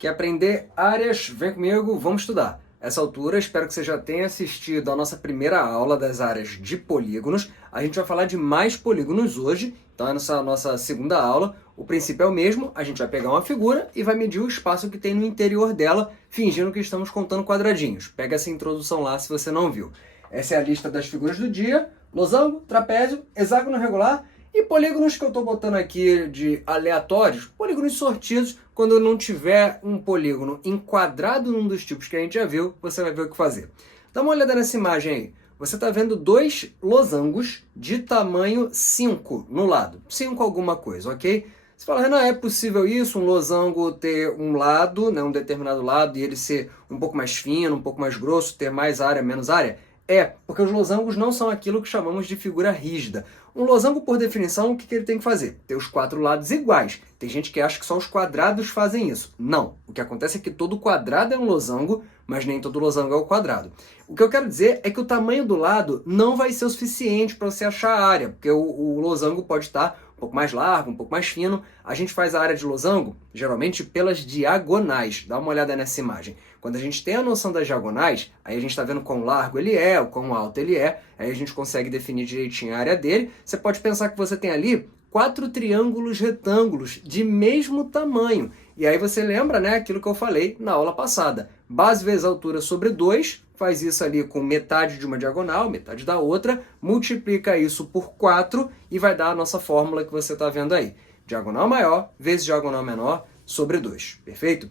Quer aprender áreas? Vem comigo, vamos estudar. Essa altura, espero que você já tenha assistido a nossa primeira aula das áreas de polígonos. A gente vai falar de mais polígonos hoje, então é nessa nossa segunda aula. O princípio é o mesmo, a gente vai pegar uma figura e vai medir o espaço que tem no interior dela, fingindo que estamos contando quadradinhos. Pega essa introdução lá se você não viu. Essa é a lista das figuras do dia: losango, trapézio, hexágono regular e polígonos que eu estou botando aqui de aleatórios, polígonos sortidos. Quando não tiver um polígono enquadrado num dos tipos que a gente já viu, você vai ver o que fazer. Dá uma olhada nessa imagem aí. Você está vendo dois losangos de tamanho 5 no lado. 5 alguma coisa, ok? Você fala, Renan, é possível isso? Um losango ter um lado, né, um determinado lado, e ele ser um pouco mais fino, um pouco mais grosso, ter mais área, menos área? É, porque os losangos não são aquilo que chamamos de figura rígida. Um losango, por definição, o que ele tem que fazer? Ter os quatro lados iguais. Tem gente que acha que só os quadrados fazem isso. Não. O que acontece é que todo quadrado é um losango, mas nem todo losango é o quadrado. O que eu quero dizer é que o tamanho do lado não vai ser o suficiente para você achar a área, porque o losango pode estar um pouco mais largo, um pouco mais fino. A gente faz a área de losango, geralmente, pelas diagonais. Dá uma olhada nessa imagem. Quando a gente tem a noção das diagonais, aí a gente está vendo quão largo ele é, o quão alto ele é, aí a gente consegue definir direitinho a área dele. Você pode pensar que você tem ali 4 triângulos retângulos de mesmo tamanho. E aí você lembra, né, aquilo que eu falei na aula passada. Base vezes altura sobre 2, faz isso ali com metade de uma diagonal, metade da outra, multiplica isso por 4 e vai dar a nossa fórmula que você está vendo aí. Diagonal maior vezes diagonal menor sobre 2. Perfeito?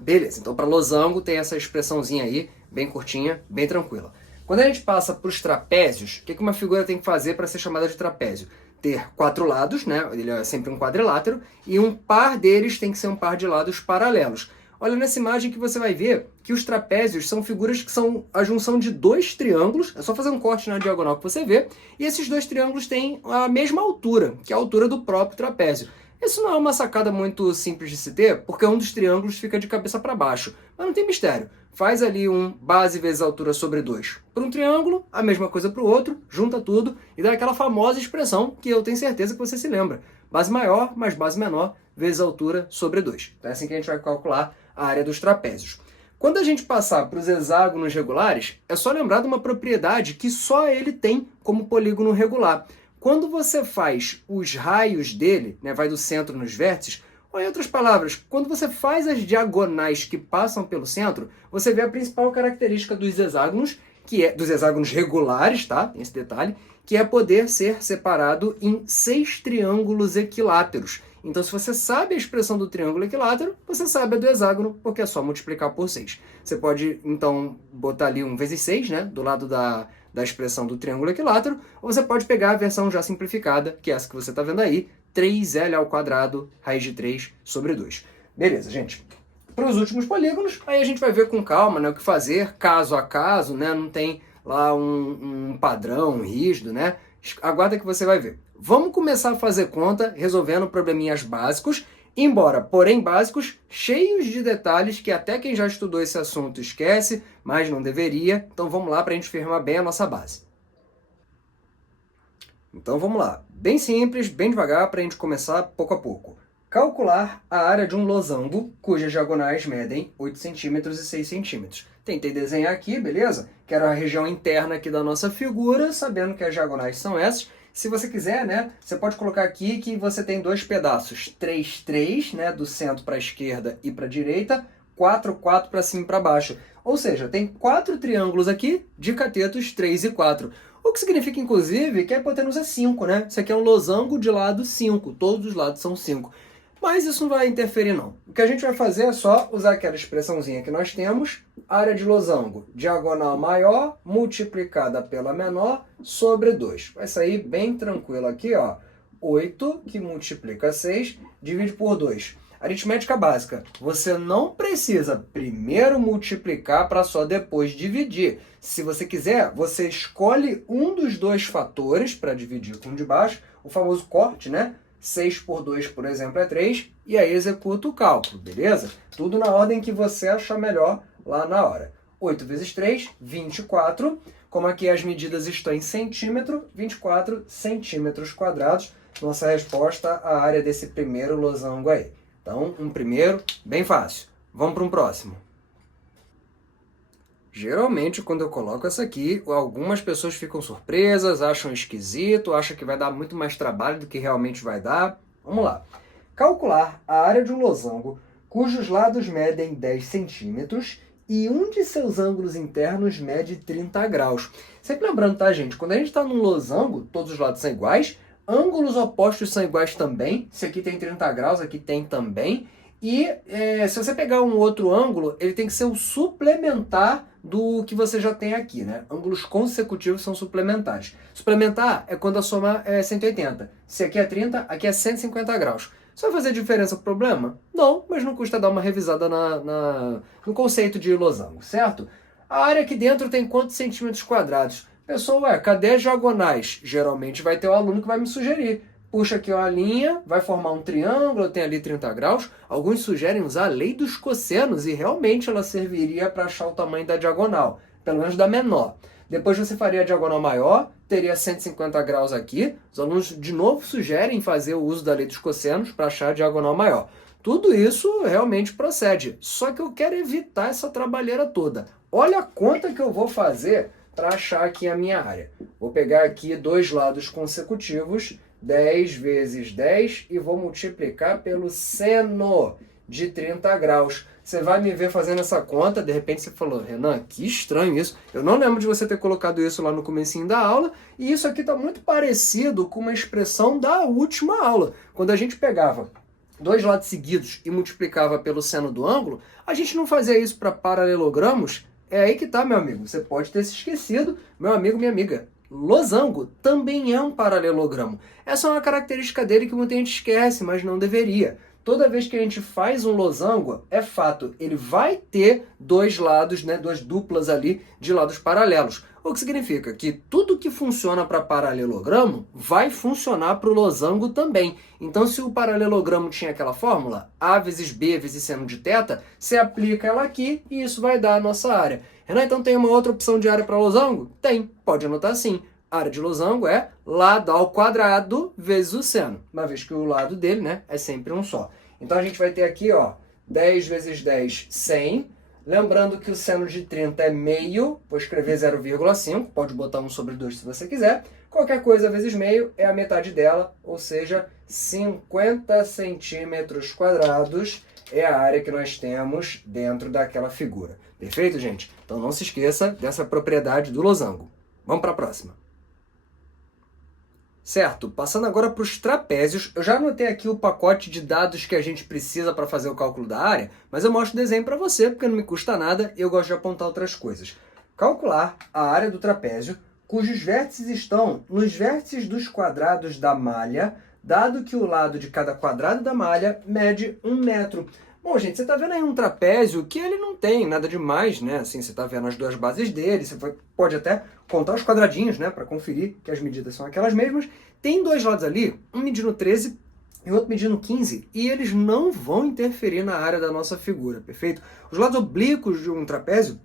Beleza, então para losango tem essa expressãozinha aí, bem curtinha, bem tranquila. Quando a gente passa para os trapézios, o que uma figura tem que fazer para ser chamada de trapézio? Ter 4 lados, né? Ele é sempre um quadrilátero, e um par deles tem que ser um par de lados paralelos. Olha nessa imagem que você vai ver que os trapézios são figuras que são a junção de 2 triângulos, é só fazer um corte na diagonal que você vê, e esses 2 triângulos têm a mesma altura, que é a altura do próprio trapézio. Isso não é uma sacada muito simples de se ter, porque um dos triângulos fica de cabeça para baixo, mas não tem mistério. Faz ali um base vezes altura sobre 2 para um triângulo, a mesma coisa para o outro, junta tudo e dá aquela famosa expressão que eu tenho certeza que você se lembra. Base maior mais base menor vezes altura sobre 2. Então é assim que a gente vai calcular a área dos trapézios. Quando a gente passar para os hexágonos regulares, é só lembrar de uma propriedade que só ele tem como polígono regular. Quando você faz os raios dele, né, vai do centro nos vértices, ou em outras palavras, quando você faz as diagonais que passam pelo centro, você vê a principal característica dos hexágonos, que é dos hexágonos regulares, tá? Tem esse detalhe, que é poder ser separado em 6 triângulos equiláteros. Então, se você sabe a expressão do triângulo equilátero, você sabe a do hexágono, porque é só multiplicar por 6. Você pode, então, botar ali 1 vezes 6, né, do lado da expressão do triângulo equilátero, ou você pode pegar a versão já simplificada, que é essa que você está vendo aí, 3L ao quadrado, raiz de 3 sobre 2. Beleza, gente. Para os últimos polígonos, aí a gente vai ver com calma, né, o que fazer, caso a caso, né, não tem lá um padrão rígido, né? Aguarda que você vai ver. Vamos começar a fazer conta resolvendo probleminhas básicos, embora, porém básicos, cheios de detalhes que até quem já estudou esse assunto esquece, mas não deveria. Então vamos lá para a gente firmar bem a nossa base. Então vamos lá. Bem simples, bem devagar, para a gente começar pouco a pouco. Calcular a área de um losango, cujas diagonais medem 8 centímetros e 6 centímetros. Tentei desenhar aqui, beleza? Quero a região interna aqui da nossa figura, sabendo que as diagonais são essas. Se você quiser, né, você pode colocar aqui que você tem 2 pedaços, 3, 3, né, do centro para a esquerda e para a direita, 4, 4 para cima e para baixo. Ou seja, tem 4 triângulos aqui de catetos 3 e 4. O que significa, inclusive, que a hipotenusa é 5, né? Isso aqui é um losango de lado 5, todos os lados são 5. Mas isso não vai interferir, não. O que a gente vai fazer é só usar aquela expressãozinha que nós temos, área de losango, diagonal maior multiplicada pela menor sobre 2. Vai sair bem tranquilo aqui, ó. 8 que multiplica 6, divide por 2. Aritmética básica. Você não precisa primeiro multiplicar para só depois dividir. Se você quiser, você escolhe um dos 2 fatores para dividir com o de baixo, o famoso corte, né? 6 por 2, por exemplo, é 3, e aí executa o cálculo, beleza? Tudo na ordem que você achar melhor lá na hora. 8 vezes 3, 24. Como aqui as medidas estão em centímetro, 24 centímetros quadrados. Nossa resposta, a área desse primeiro losango aí. Então, um primeiro, bem fácil. Vamos para um próximo. Geralmente, quando eu coloco essa aqui, algumas pessoas ficam surpresas, acham esquisito, acham que vai dar muito mais trabalho do que realmente vai dar. Vamos lá. Calcular a área de um losango cujos lados medem 10 centímetros e um de seus ângulos internos mede 30 graus. Sempre lembrando, tá, gente? Quando a gente está num losango, todos os lados são iguais, ângulos opostos são iguais também. Se aqui tem 30 graus, aqui tem também. E se você pegar um outro ângulo, ele tem que ser o suplementar do que você já tem aqui, né? Ângulos consecutivos são suplementares. Suplementar é quando a soma é 180. Se aqui é 30, aqui é 150 graus. Isso vai fazer diferença pro problema? Não, mas não custa dar uma revisada no conceito de losango, certo? A área aqui dentro tem quantos centímetros quadrados? Pessoal, cadê as diagonais? Geralmente vai ter o aluno que vai me sugerir. Puxa aqui uma linha, vai formar um triângulo, tem ali 30 graus. Alguns sugerem usar a lei dos cossenos e realmente ela serviria para achar o tamanho da diagonal, pelo menos da menor. Depois você faria a diagonal maior, teria 150 graus aqui. Os alunos de novo sugerem fazer o uso da lei dos cossenos para achar a diagonal maior. Tudo isso realmente procede, só que eu quero evitar essa trabalheira toda. Olha a conta que eu vou fazer para achar aqui a minha área. Vou pegar aqui dois lados consecutivos, 10 vezes 10, e vou multiplicar pelo seno de 30 graus. Você vai me ver fazendo essa conta, de repente você falou, Renan, que estranho isso. Eu não lembro de você ter colocado isso lá no comecinho da aula, e isso aqui está muito parecido com uma expressão da última aula. Quando a gente pegava dois lados seguidos e multiplicava pelo seno do ângulo, a gente não fazia isso para paralelogramos. É aí que tá, meu amigo. Você pode ter se esquecido, meu amigo, minha amiga. Losango também é um paralelogramo. Essa é uma característica dele que muita gente esquece, mas não deveria. Toda vez que a gente faz um losango, é fato, ele vai ter dois lados, né, duas duplas ali de lados paralelos. O que significa que tudo que funciona para paralelogramo vai funcionar para o losango também. Então, se o paralelogramo tinha aquela fórmula, A vezes B vezes seno de θ, você aplica ela aqui e isso vai dar a nossa área. Renan, então tem uma outra opção de área para losango? Tem, pode anotar assim. A área de losango é lado ao quadrado vezes o seno, uma vez que o lado dele, né, é sempre um só. Então a gente vai ter aqui, ó, 10 vezes 10, 100. Lembrando que o seno de 30 é meio, vou escrever 0,5, pode botar 1 sobre 2 se você quiser. Qualquer coisa vezes meio é a metade dela, ou seja, 50 centímetros quadrados é a área que nós temos dentro daquela figura. Perfeito, gente? Então não se esqueça dessa propriedade do losango. Vamos para a próxima. Certo, passando agora para os trapézios, eu já anotei aqui o pacote de dados que a gente precisa para fazer o cálculo da área, mas eu mostro o desenho para você, porque não me custa nada e eu gosto de apontar outras coisas. Calcular a área do trapézio, cujos vértices estão nos vértices dos quadrados da malha, dado que o lado de cada quadrado da malha mede 1 metro. Bom, gente, você está vendo aí um trapézio que ele não tem nada demais, né? Assim, você está vendo as duas bases dele, pode até contar os quadradinhos, né? Para conferir que as medidas são aquelas mesmas. Tem dois lados ali, um medindo 13 e outro medindo 15, e eles não vão interferir na área da nossa figura, perfeito? Os lados oblíquos de um trapézio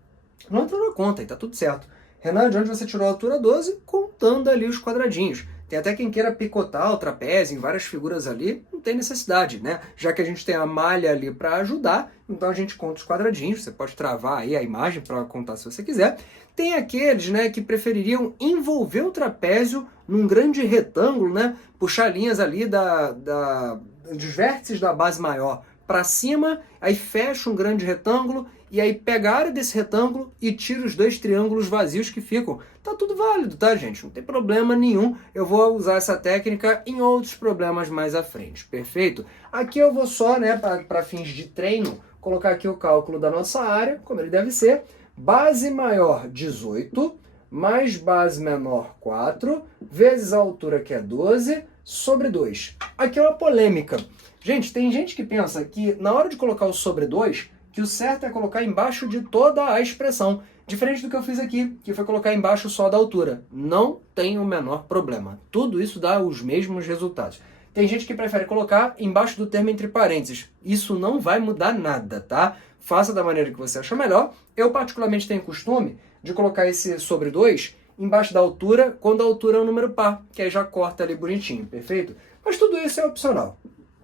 não entram na conta e tá tudo certo. Renan, de onde você tirou a altura 12? Contando ali os quadradinhos. Tem até quem queira picotar o trapézio em várias figuras ali, não tem necessidade, né? Já que a gente tem a malha ali para ajudar, então a gente conta os quadradinhos, você pode travar aí a imagem para contar se você quiser. Tem aqueles, né, que prefeririam envolver o trapézio num grande retângulo, né? Puxar linhas ali dos vértices da base maior para cima, aí fecha um grande retângulo e aí pega a área desse retângulo e tira os dois triângulos vazios que ficam. Tá tudo válido, tá, gente? Não tem problema nenhum. Eu vou usar essa técnica em outros problemas mais à frente, perfeito? Aqui eu vou só, né, para fins de treino, colocar aqui o cálculo da nossa área, como ele deve ser. Base maior 18, mais base menor 4, vezes a altura que é 12, sobre 2. Aqui é uma polêmica. Gente, tem gente que pensa que na hora de colocar o sobre 2, que o certo é colocar embaixo de toda a expressão. Diferente do que eu fiz aqui, que foi colocar embaixo só da altura. Não tem o menor problema. Tudo isso dá os mesmos resultados. Tem gente que prefere colocar embaixo do termo entre parênteses. Isso não vai mudar nada, tá? Faça da maneira que você achar melhor. Eu particularmente tenho costume de colocar esse sobre 2 embaixo da altura, quando a altura é um número par, que aí já corta ali bonitinho, perfeito? Mas tudo isso é opcional.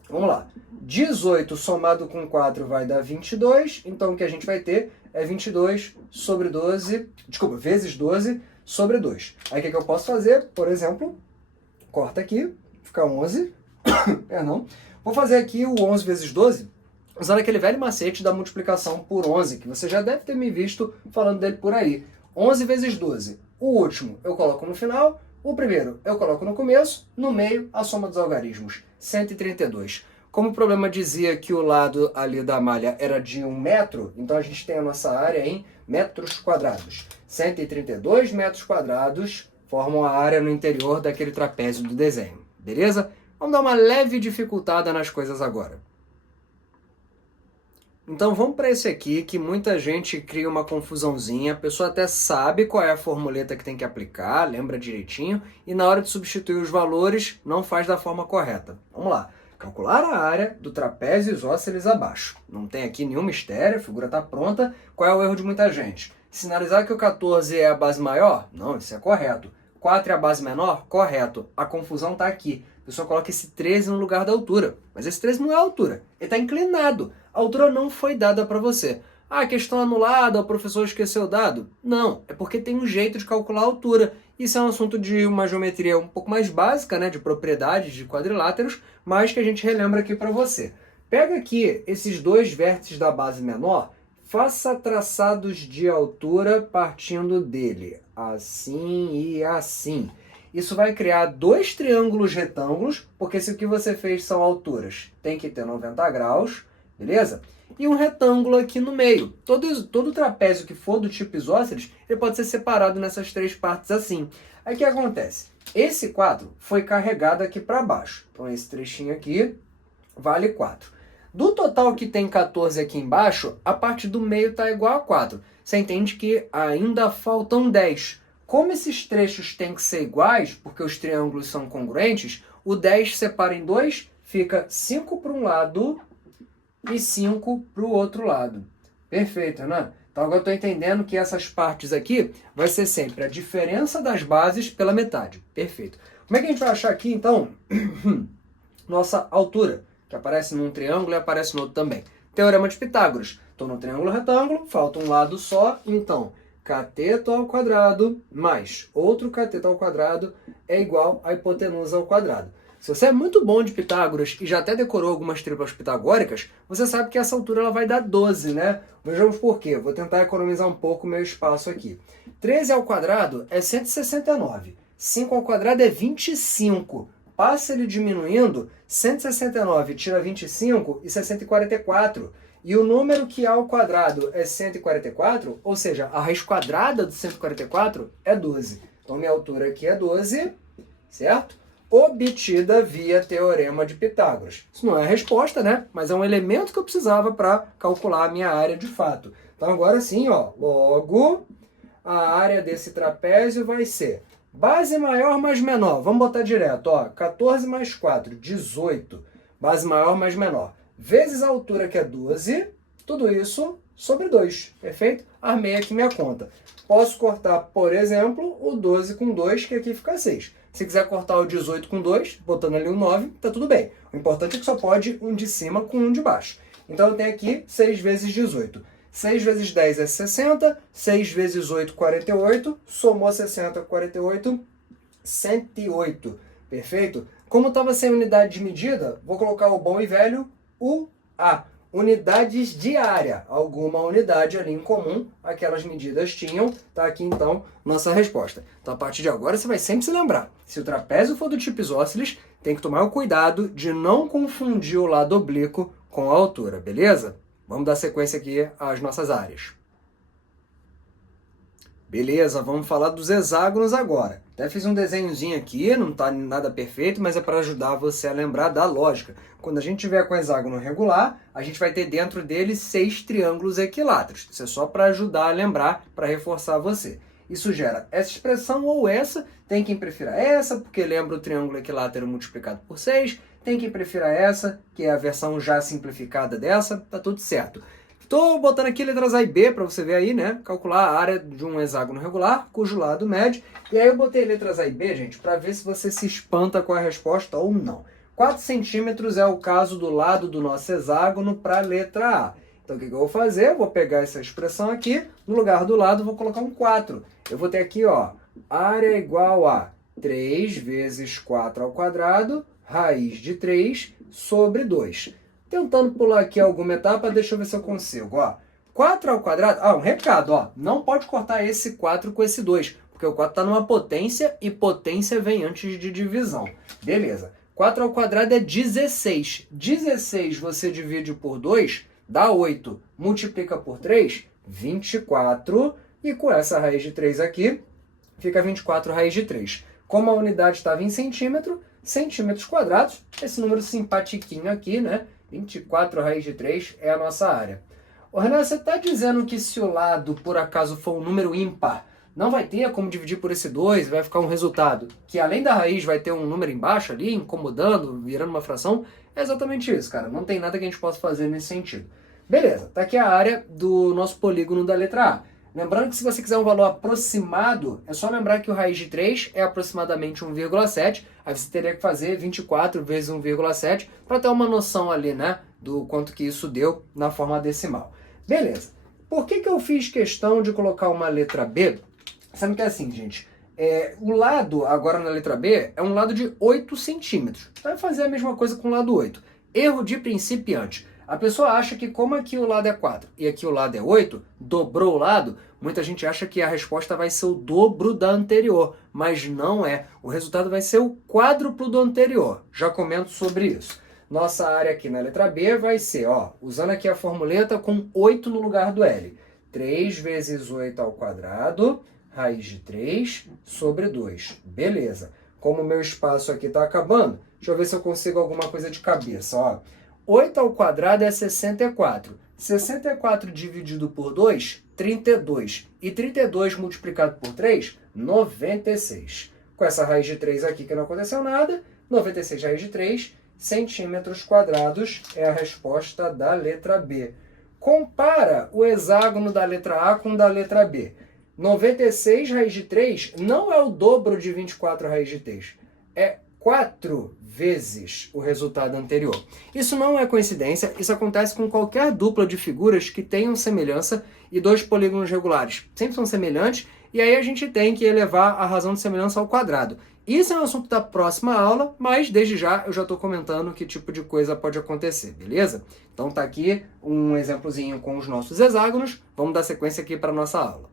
Vamos lá. 18 somado com 4 vai dar 22, então o que a gente vai ter é 22 sobre 12, desculpa, vezes 12 sobre 2. Aí o que eu posso fazer? Por exemplo, corta aqui, fica 11, perdão. Vou fazer aqui o 11 vezes 12, usando aquele velho macete da multiplicação por 11, que você já deve ter me visto falando dele por aí. 11 vezes 12. O último eu coloco no final, o primeiro eu coloco no começo, no meio a soma dos algarismos, 132. Como o problema dizia que o lado ali da malha era de 1 metro, então a gente tem a nossa área em metros quadrados. 132 metros quadrados formam a área no interior daquele trapézio do desenho, beleza? Vamos dar uma leve dificultada nas coisas agora. Então vamos para esse aqui, que muita gente cria uma confusãozinha, a pessoa até sabe qual é a formuleta que tem que aplicar, lembra direitinho, e na hora de substituir os valores não faz da forma correta. Vamos lá. Calcular a área do trapézio isósceles abaixo. Não tem aqui nenhum mistério, a figura está pronta. Qual é o erro de muita gente? Sinalizar que o 14 é a base maior? Não, isso é correto. 4 é a base menor? Correto. A confusão está aqui. A pessoa coloca esse 13 no lugar da altura. Mas esse 13 não é a altura, ele está inclinado. A altura não foi dada para você. Ah, questão anulada, o professor esqueceu o dado? Não, é porque tem um jeito de calcular a altura. Isso é um assunto de uma geometria um pouco mais básica, né, de propriedades de quadriláteros, mas que a gente relembra aqui para você. Pega aqui esses dois vértices da base menor, faça traçados de altura partindo dele, assim e assim. Isso vai criar dois triângulos retângulos, porque se o que você fez são alturas, tem que ter 90 graus, beleza? E um retângulo aqui no meio. Todo trapézio que for do tipo isósceles, ele pode ser separado nessas três partes assim. Aí o que acontece? Esse 4 foi carregado aqui para baixo. Então esse trechinho aqui vale 4. Do total que tem 14 aqui embaixo, a parte do meio está igual a 4. Você entende que ainda faltam 10. Como esses trechos têm que ser iguais, porque os triângulos são congruentes, o 10 separa em 2, fica 5 para um lado e 5 para o outro lado. Perfeito, né? Então agora eu estou entendendo que essas partes aqui vai ser sempre a diferença das bases pela metade. Perfeito. Como é que a gente vai achar aqui, então, nossa altura, que aparece num triângulo e aparece no outro também? Teorema de Pitágoras. Estou no triângulo retângulo, falta um lado só, então cateto ao quadrado mais outro cateto ao quadrado é igual a hipotenusa ao quadrado. Se você é muito bom de Pitágoras e já até decorou algumas triplas pitagóricas, você sabe que essa altura ela vai dar 12, né? Vejamos por quê. Vou tentar economizar um pouco o meu espaço aqui. 13 ao quadrado é 169. 5 ao quadrado é 25. Passa ele diminuindo, 169 tira 25 e 644. E o número que ao quadrado é 144, ou seja, a raiz quadrada do 144 é 12. Então minha altura aqui é 12, certo? Obtida via Teorema de Pitágoras. Isso não é a resposta, né? Mas é um elemento que eu precisava para calcular a minha área de fato. Então agora sim, ó, logo a área desse trapézio vai ser base maior mais menor. Vamos botar direto, ó, 14 mais 4, 18. Base maior mais menor. Vezes a altura que é 12, tudo isso sobre 2, perfeito? Armei aqui minha conta. Posso cortar, por exemplo, o 12 com 2, que aqui fica 6. Se quiser cortar o 18 com 2, botando ali um 9, tá tudo bem. O importante é que só pode um de cima com um de baixo. Então eu tenho aqui 6 vezes 18. 6 vezes 10 é 60, 6 vezes 8, 48, somou 60 com 48, 108. Perfeito? Como estava sem unidade de medida, vou colocar o bom e velho UA. Unidades de área. Alguma unidade ali em comum, aquelas medidas tinham. Tá aqui então nossa resposta. Então a partir de agora você vai sempre se lembrar. Se o trapézio for do tipo isósceles, tem que tomar o cuidado de não confundir o lado oblíquo com a altura, beleza? Vamos dar sequência aqui às nossas áreas. Beleza, vamos falar dos hexágonos agora. Até fiz um desenhozinho aqui, não está nada perfeito, mas é para ajudar você a lembrar da lógica. Quando a gente tiver com hexágono regular, a gente vai ter dentro dele 6 triângulos equiláteros. Isso é só para ajudar a lembrar, para reforçar você. Isso gera essa expressão ou essa, tem quem prefira essa, porque lembra o triângulo equilátero multiplicado por 6, tem quem prefira essa, que é a versão já simplificada dessa, tá tudo certo. Estou botando aqui letras A e B para você ver aí, né? Calcular a área de um hexágono regular, cujo lado mede. E aí eu botei letras A e B, gente, para ver se você se espanta com a resposta ou não. 4 centímetros é o caso do lado do nosso hexágono para a letra A. Então, o que eu vou fazer? Eu vou pegar essa expressão aqui, no lugar do lado, vou colocar um 4. Eu vou ter aqui, ó, área igual a 3 vezes 4 ao quadrado, raiz de 3 sobre 2. Tentando pular aqui alguma etapa, deixa eu ver se eu consigo, ó. 4 ao quadrado, um recado, ó, não pode cortar esse 4 com esse 2, porque o 4 está numa potência e potência vem antes de divisão. Beleza. 4 ao quadrado é 16. 16 você divide por 2, dá 8. Multiplica por 3, 24. E com essa raiz de 3 aqui, fica 24 raiz de 3. Como a unidade estava em centímetros quadrados, esse número simpatiquinho aqui, né? 24 raiz de 3 é a nossa área. Ô, Renan, você está dizendo que se o lado, por acaso, for um número ímpar, não vai ter como dividir por esse 2, vai ficar um resultado que, além da raiz, vai ter um número embaixo ali, incomodando, virando uma fração? É exatamente isso, cara. Não tem nada que a gente possa fazer nesse sentido. Beleza, tá aqui a área do nosso polígono da letra A. Lembrando que se você quiser um valor aproximado, é só lembrar que o raiz de 3 é aproximadamente 1,7. Aí você teria que fazer 24 vezes 1,7 para ter uma noção ali, né, do quanto que isso deu na forma decimal. Beleza. Por que eu fiz questão de colocar uma letra B? Sendo que é assim, gente, o lado agora na letra B é um lado de 8 centímetros. Vai fazer a mesma coisa com o lado 8. Erro de principiante. A pessoa acha que como aqui o lado é 4 e aqui o lado é 8, dobrou o lado, muita gente acha que a resposta vai ser o dobro da anterior, mas não é. O resultado vai ser o quádruplo do anterior. Já comento sobre isso. Nossa área aqui na letra B vai ser, ó, usando aqui a formuleta com 8 no lugar do L. 3 vezes 8 ao quadrado, raiz de 3 sobre 2. Beleza. Como o meu espaço aqui está acabando, deixa eu ver se eu consigo alguma coisa de cabeça, ó. 8 ao quadrado é 64. 64 dividido por 2, 32. E 32 multiplicado por 3, 96. Com essa raiz de 3 aqui que não aconteceu nada, 96 raiz de 3 centímetros quadrados é a resposta da letra B. Compara o hexágono da letra A com o da letra B. 96 raiz de 3 não é o dobro de 24 raiz de 3. É 4 vezes o resultado anterior. Isso não é coincidência, isso acontece com qualquer dupla de figuras que tenham semelhança e dois polígonos regulares sempre são semelhantes, e aí a gente tem que elevar a razão de semelhança ao quadrado. Isso é um assunto da próxima aula, mas desde já eu já estou comentando que tipo de coisa pode acontecer, beleza? Então tá aqui um exemplozinho com os nossos hexágonos, vamos dar sequência aqui para a nossa aula.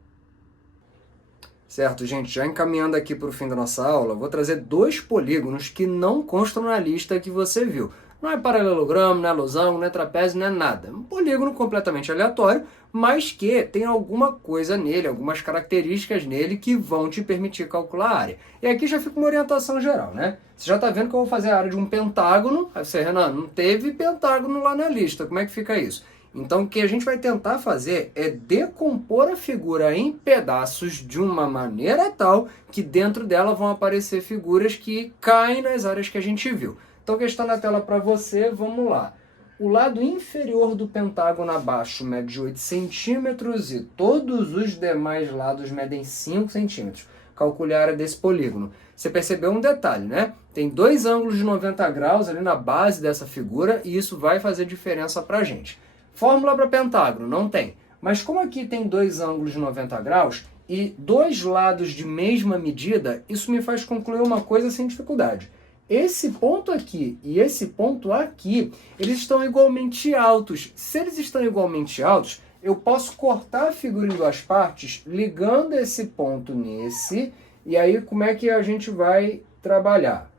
Certo, gente, já encaminhando aqui para o fim da nossa aula, vou trazer dois polígonos que não constam na lista que você viu. Não é paralelogramo, não é losango, não é trapézio, não é nada. É um polígono completamente aleatório, mas que tem alguma coisa nele, algumas características nele que vão te permitir calcular a área. E aqui já fica uma orientação geral, né? Você já está vendo que eu vou fazer a área de um pentágono. Aí você, Renan, não teve pentágono lá na lista, como é que fica isso? Então, o que a gente vai tentar fazer é decompor a figura em pedaços de uma maneira tal que dentro dela vão aparecer figuras que caem nas áreas que a gente viu. Então, questão na tela para você, vamos lá. O lado inferior do pentágono abaixo mede 8 centímetros e todos os demais lados medem 5 centímetros. Calcule a área desse polígono. Você percebeu um detalhe, né? Tem dois ângulos de 90 graus ali na base dessa figura e isso vai fazer diferença para a gente. Fórmula para pentágono, não tem. Mas como aqui tem dois ângulos de 90 graus e dois lados de mesma medida, isso me faz concluir uma coisa sem dificuldade. Esse ponto aqui e esse ponto aqui, eles estão igualmente altos. Se eles estão igualmente altos, eu posso cortar a figura em duas partes, ligando esse ponto nesse, e aí como é que a gente vai trabalhar?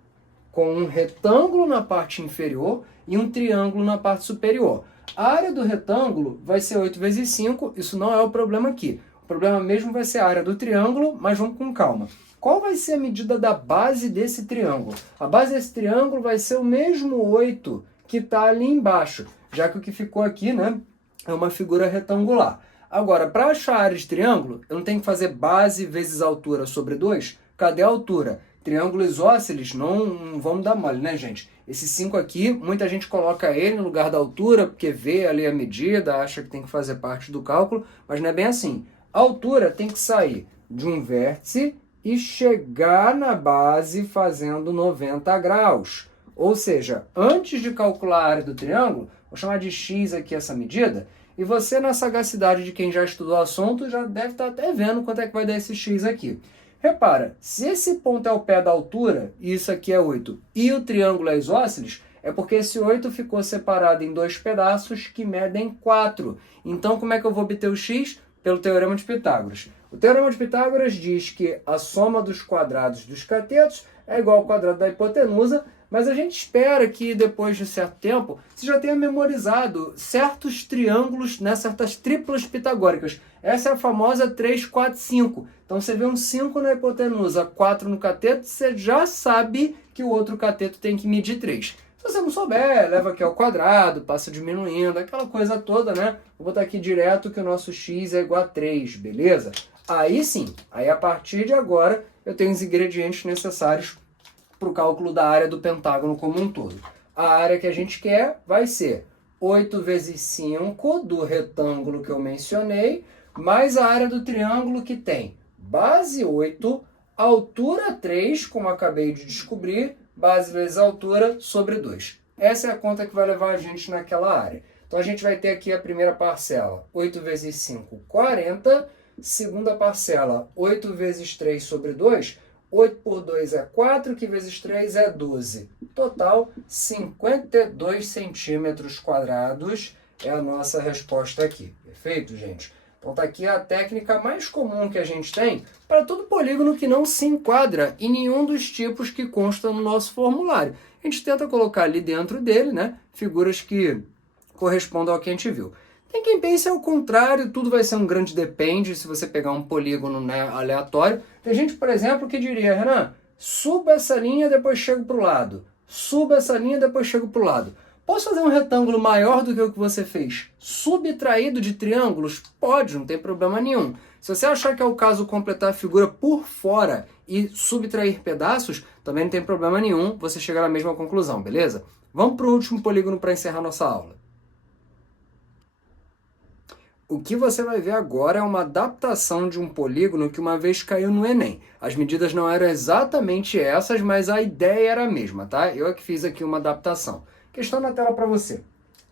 Com um retângulo na parte inferior e um triângulo na parte superior. A área do retângulo vai ser 8 vezes 5, isso não é o problema aqui. O problema mesmo vai ser a área do triângulo, mas vamos com calma. Qual vai ser a medida da base desse triângulo? A base desse triângulo vai ser o mesmo 8 que está ali embaixo, já que o que ficou aqui, né, é uma figura retangular. Agora, para achar a área de triângulo, eu não tenho que fazer base vezes altura sobre 2? Cadê a altura? Triângulo isósceles não vamos dar mole, né, gente? Esse 5 aqui, muita gente coloca ele no lugar da altura, porque vê ali a medida, acha que tem que fazer parte do cálculo, mas não é bem assim. A altura tem que sair de um vértice e chegar na base fazendo 90 graus. Ou seja, antes de calcular a área do triângulo, vou chamar de x aqui essa medida, e você, na sagacidade de quem já estudou o assunto, já deve estar até vendo quanto é que vai dar esse x aqui. Repara, se esse ponto é o pé da altura, e isso aqui é 8, e o triângulo é isósceles, é porque esse 8 ficou separado em dois pedaços que medem 4. Então, como é que eu vou obter o x? Pelo Teorema de Pitágoras. O Teorema de Pitágoras diz que a soma dos quadrados dos catetos é igual ao quadrado da hipotenusa, mas a gente espera que depois de certo tempo você já tenha memorizado certos triângulos, né, certas triplas pitagóricas. Essa é a famosa 3, 4, 5. Então você vê um 5 na hipotenusa, 4 no cateto, você já sabe que o outro cateto tem que medir 3. Se você não souber, leva aqui ao quadrado, passa diminuindo, aquela coisa toda, né? Vou botar aqui direto que o nosso x é igual a 3, beleza? Aí sim, aí a partir de agora eu tenho os ingredientes necessários para o cálculo da área do pentágono como um todo. A área que a gente quer vai ser 8 vezes 5 do retângulo que eu mencionei, mais a área do triângulo que tem base 8, altura 3, como acabei de descobrir, base vezes altura sobre 2. Essa é a conta que vai levar a gente naquela área. Então a gente vai ter aqui a primeira parcela, 8 vezes 5, 40. Segunda parcela, 8 vezes 3 sobre 2. 8 por 2 é 4, que vezes 3 é 12. Total, 52 centímetros quadrados é a nossa resposta aqui. Perfeito, gente? Então tá aqui a técnica mais comum que a gente tem para todo polígono que não se enquadra em nenhum dos tipos que constam no nosso formulário. A gente tenta colocar ali dentro dele, né, figuras que correspondam ao que a gente viu. Tem quem pense ao contrário, tudo vai ser um grande depende se você pegar um polígono, né, aleatório. Tem gente, por exemplo, que diria, Renan, suba essa linha, depois chego para o lado. Suba essa linha, depois chego para o lado. Posso fazer um retângulo maior do que o que você fez? Subtraído de triângulos? Pode, não tem problema nenhum. Se você achar que é o caso completar a figura por fora e subtrair pedaços, também não tem problema nenhum, você chega na mesma conclusão, beleza? Vamos para o último polígono para encerrar nossa aula. O que você vai ver agora é uma adaptação de um polígono que uma vez caiu no Enem. As medidas não eram exatamente essas, mas a ideia era a mesma, tá? Eu é que fiz aqui uma adaptação. Questão na tela para você.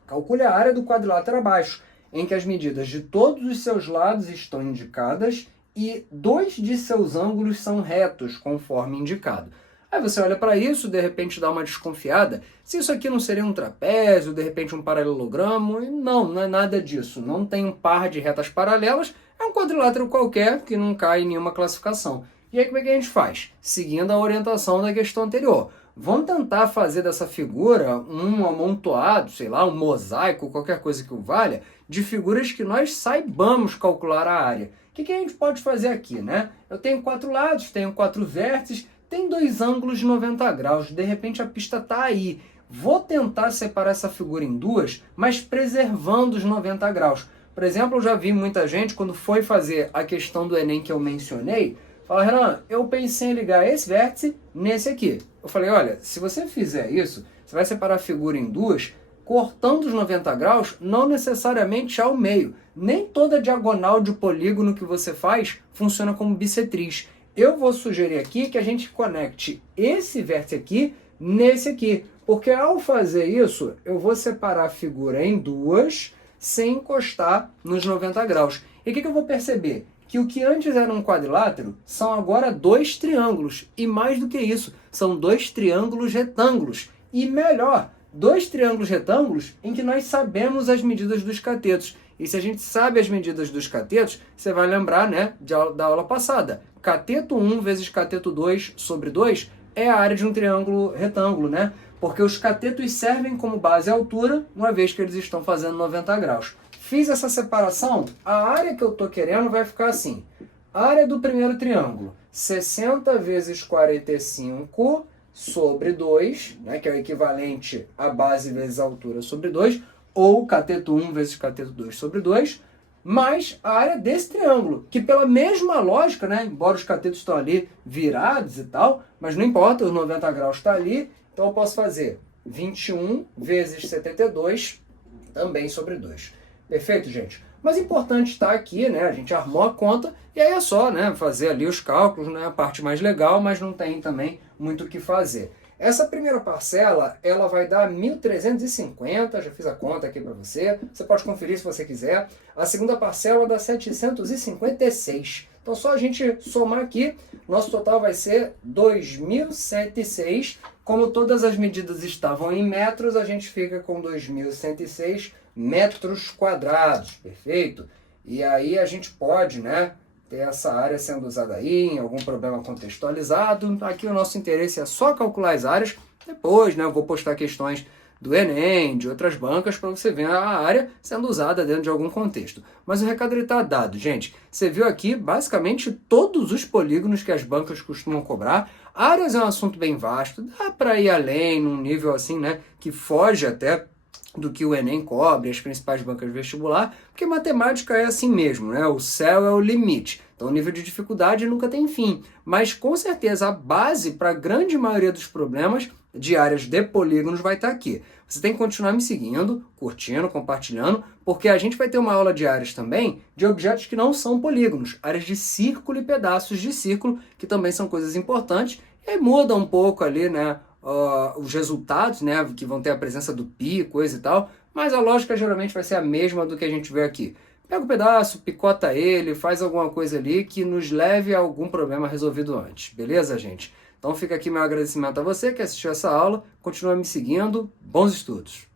Calcule a área do quadrilátero abaixo, em que as medidas de todos os seus lados estão indicadas e 2 de seus ângulos são retos, conforme indicado. Aí você olha para isso, de repente dá uma desconfiada. Se isso aqui não seria um trapézio, de repente um paralelogramo, não é nada disso. Não tem um par de retas paralelas, é um quadrilátero qualquer que não cai em nenhuma classificação. E aí como é que a gente faz? Seguindo a orientação da questão anterior. Vamos tentar fazer dessa figura um amontoado, sei lá, um mosaico, qualquer coisa que o valha, de figuras que nós saibamos calcular a área. O que a gente pode fazer aqui, né? Eu tenho 4 lados, tenho 4 vértices, tem 2 ângulos de 90 graus, de repente a pista está aí. Vou tentar separar essa figura em duas, mas preservando os 90 graus. Por exemplo, eu já vi muita gente, quando foi fazer a questão do Enem que eu mencionei, fala, Renan, eu pensei em ligar esse vértice nesse aqui. Eu falei, olha, se você fizer isso, você vai separar a figura em duas, cortando os 90 graus, não necessariamente ao meio. Nem toda diagonal de polígono que você faz funciona como bissetriz. Eu vou sugerir aqui que a gente conecte esse vértice aqui nesse aqui, porque ao fazer isso, eu vou separar a figura em duas sem encostar nos 90 graus. E o que eu vou perceber? Que o que antes era um quadrilátero são agora 2 triângulos, e mais do que isso, são 2 triângulos retângulos. E melhor, 2 triângulos retângulos em que nós sabemos as medidas dos catetos. E se a gente sabe as medidas dos catetos, você vai lembrar, né, da aula passada. Cateto 1 vezes cateto 2 sobre 2 é a área de um triângulo retângulo, né? Porque os catetos servem como base a altura, uma vez que eles estão fazendo 90 graus. Fiz essa separação, a área que eu estou querendo vai ficar assim. Área do primeiro triângulo, 60 vezes 45 sobre 2, né, que é o equivalente à base vezes a altura sobre 2, ou cateto 1 vezes cateto 2 sobre 2, mais a área desse triângulo, que pela mesma lógica, né, embora os catetos estão ali virados e tal, mas não importa, os 90 graus está ali, então eu posso fazer 21 vezes 72, também sobre 2. Perfeito, gente? Mas importante está aqui, né, a gente armou a conta, e aí é só, né, fazer ali os cálculos, né, a parte mais legal, mas não tem também muito o que fazer. Essa primeira parcela, ela vai dar 1.350, já fiz a conta aqui para você, você pode conferir se você quiser. A segunda parcela dá 756. Então só a gente somar aqui, nosso total vai ser 2.106. Como todas as medidas estavam em metros, a gente fica com 2.106 metros quadrados, perfeito? E aí a gente pode, né, ter essa área sendo usada aí em algum problema contextualizado. Aqui o nosso interesse é só calcular as áreas. Depois, né, eu vou postar questões do Enem, de outras bancas, para você ver a área sendo usada dentro de algum contexto. Mas o recado está dado, gente. Você viu aqui, basicamente, todos os polígonos que as bancas costumam cobrar. Áreas é um assunto bem vasto, dá para ir além, num nível assim, né, que foge até do que o Enem cobre, as principais bancas vestibular, porque matemática é assim mesmo, né? O céu é o limite. Então o nível de dificuldade nunca tem fim. Mas com certeza a base para a grande maioria dos problemas de áreas de polígonos vai estar aqui. Você tem que continuar me seguindo, curtindo, compartilhando, porque a gente vai ter uma aula de áreas também de objetos que não são polígonos, áreas de círculo e pedaços de círculo, que também são coisas importantes, e aí muda um pouco ali, né? Os resultados, né, que vão ter a presença do pi, coisa e tal, mas a lógica geralmente vai ser a mesma do que a gente vê aqui. Pega um pedaço, picota ele, faz alguma coisa ali que nos leve a algum problema resolvido antes, beleza, gente? Então fica aqui meu agradecimento a você que assistiu essa aula, continua me seguindo, bons estudos!